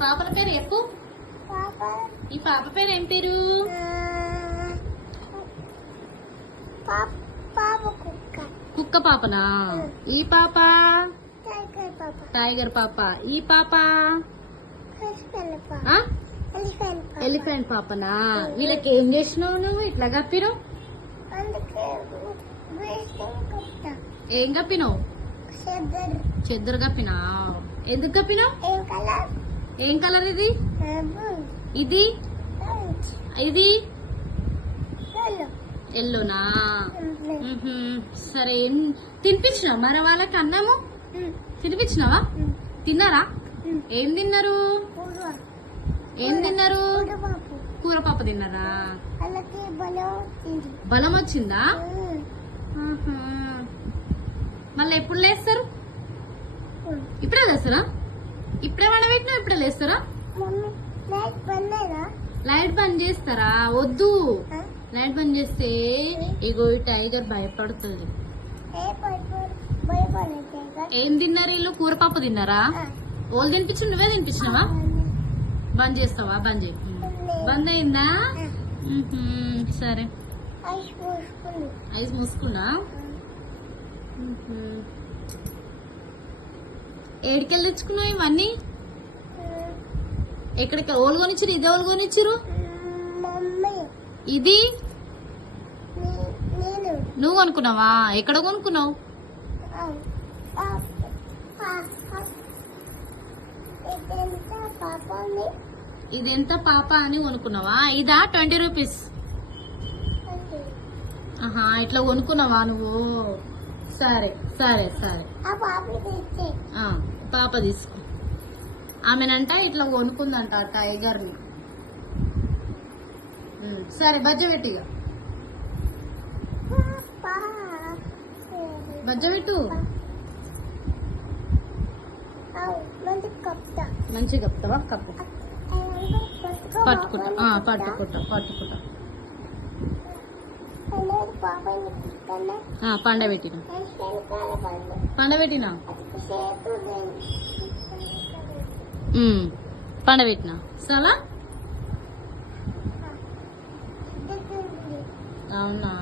పాపల పేరు చెప్పు. ఈ పాప పేరు ఏం పేరు? కుక్క పాపనా? ఈ పాప టైగర్ పాప. ఈ పాప ఎలిఫెంట్ పాపనా? వీళ్ళకి ఏం చేసినావు నువ్వు? ఇట్లా కప్పిరు. ఏం కప్పినావు? చెద్దరు కప్పినావు. ఎందుకు కప్పినావు? ఏం కలర్ ఇది? ఇది ఇది ఎల్లోనా? సరే, తినిపించినావు మరి వాళ్ళకి అన్నము? తినిపించినావా? తిన్నారా? ఏం తిన్నారు? కూర పాప తిన్నారా? బలం వచ్చిందా? మళ్ళీ ఎప్పుడు లేస్తారు? ఇప్పుడే లేస్తారా? ఇప్పుడే వండబెట్టినా ఇప్పుడే లేస్తారా? లైట్ బంద్ చేస్తారా? వద్దు, లైట్ బంద్ చేస్తే ఇగో ఈ టైగర్ భయపడుతుంది. ఏం తిన్నారు వీళ్ళు? కూర పప్పు తిన్నారా? వాళ్ళు తినిపించి నువ్వే తినిపించినావా? బంద్ చేస్తావా? బంద్ చేయి. బంద్ అయిందా? సరే, ఐస్ మూసుకున్నా. ఏడికెళ్ళి తెచ్చుకున్నావు ఇవన్నీ? ఎక్కడికి? ఓళ్ళు కొనిచ్చారు? ఇదే వాళ్ళు కొనిచ్చారు? ఇది నువ్వు కొనుక్కున్నావా? ఎక్కడ కొనుక్కున్నావు? ఇదెంత పాప అని కొనుక్కున్నావా? ఇదా 20 రూపీస్? ఇట్లా కొనుక్కున్నావా నువ్వు? సరే సరే సరే, పాప తీసుకో. ఆమెనంట ఇట్లా కొనుక్కుందంట టైగర్ ని. సరే, బజ్జ పెట్టిగా. బజ్జ పెట్టు. మంచిగా కప్పుతావా? కప్పు. పట్టుకుంటా పట్టుకుంటా పట్టుకుంటా. పండబెట్టినా పండబెట్టినా పండబెట్టినా. సలా? అవునా?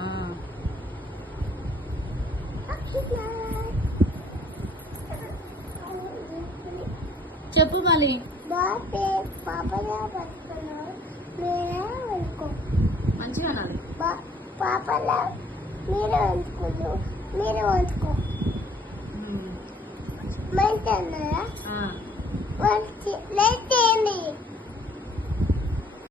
చెప్పు మళ్ళీ. మంచిగా అనాలి. మీరు